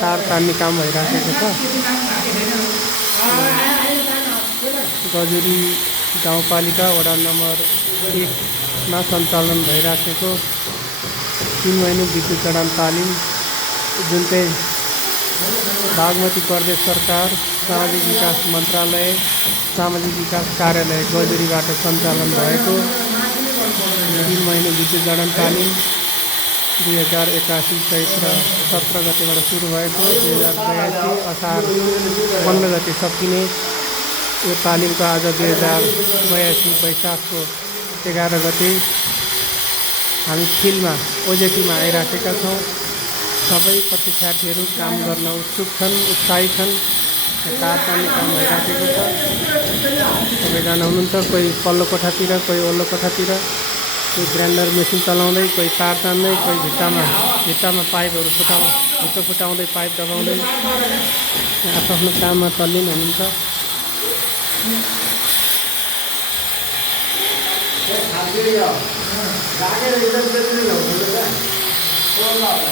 तार तान्ने काम भइराखेको छ। गजुरी गाउँपालिका वडा नम्बर 1मा सञ्चालन भइराखेको 3 महिना विद्युत जडान तालिम जुन चाहिँ बागमती प्रदेश सरकार सामाजिक विकास मन्त्रालय सामाजिक विकास कार्यालय गजुरीबाट सञ्चालन भएको 3 महिना विद्युत जडान तालिम 2081 चैत्र 17 गतेबाट सुरु भएको 2082 असार 15 गते सकिने यो तालिमको आज 2082 वैशाखको 11 गते हामी फिल्डमा ओजेटीमा आइराखेका छौँ। सबै परीक्षार्थीहरू काम गर्न उत्सुक छन्, उत्साही छन्। तार तान्ने काम भइराखेको छ। सबैजना हुनुहुन्छ, कोही पल्लो कोठातिर, कोही वल्लो कोठातिर, कोही ग्राइन्डर मेसिन चलाउँदै, कोही तार तान्दै, कोही भित्तामा पाइपहरू फुटाउँदै पाइप दबाउँदै आफ्नो काममा तल्लीन हुनुहुन्छ।